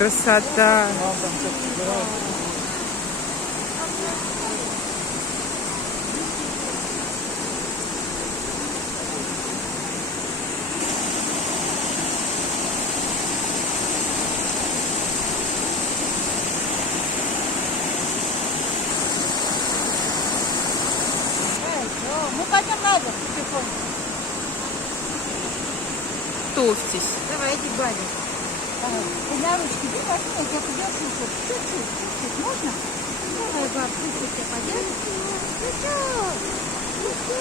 красота. Мы пойдем на дом потихоньку. Товстись. Давай, иди к бабе. Давай. Ты на ручки, ты возьми, я тебя подержу чуть-чуть. Можно? Давай, баб, чуть-чуть я подержу. Ну что?